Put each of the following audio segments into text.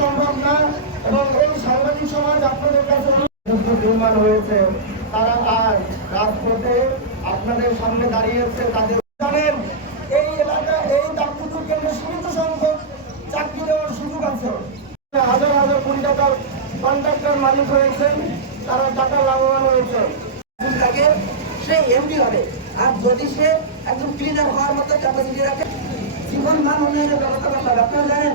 সম্ভব না এবং এই সাংবাদিক সমাজ আপনাদের কাছে নির্মাণ তারা আজ আপনাদের সামনে দাঁড়িয়েছে, তাদের এই এলাকা, এই কেন্দ্রে সীমিত সংখ্যক চাকরি দেওয়ার সুযোগ আছে। হাজার হাজার কোটি টাকার মালিক হয়েছেন, তারা টাকা লাভবান হয়েছে। থাকে সে এমডি হবে। আর যদি সে একজন ক্লিনার হওয়ার মতো ক্যাপাসিটি রাখে, জীবন মান উন্নয়নের ব্যবস্থা করতে হবে। আপনারা জানেন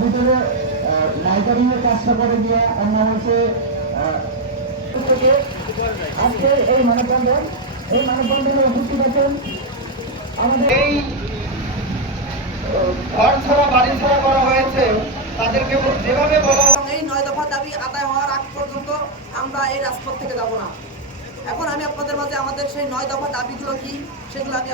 ভিতরে লাইটারিং এর কাজটা করে গিয়ে অন্য হচ্ছে আজকে এই মানববন্ধন এই মানববন্ধনে উপস্থিত আছেন আমাদের এই ঘর ছাড়া বাড়ি ছাড়া করা হয়েছে তাদেরকে যেভাবে বলা এই নয় দফা দাবি আদায় হওয়ার আগ পর্যন্ত আমরা এই রাজপথ থেকে যাব না। এখন আমি আপনাদের মাঝে আমাদের সেই নয় দফা দাবিগুলো কি সেগুলো আমি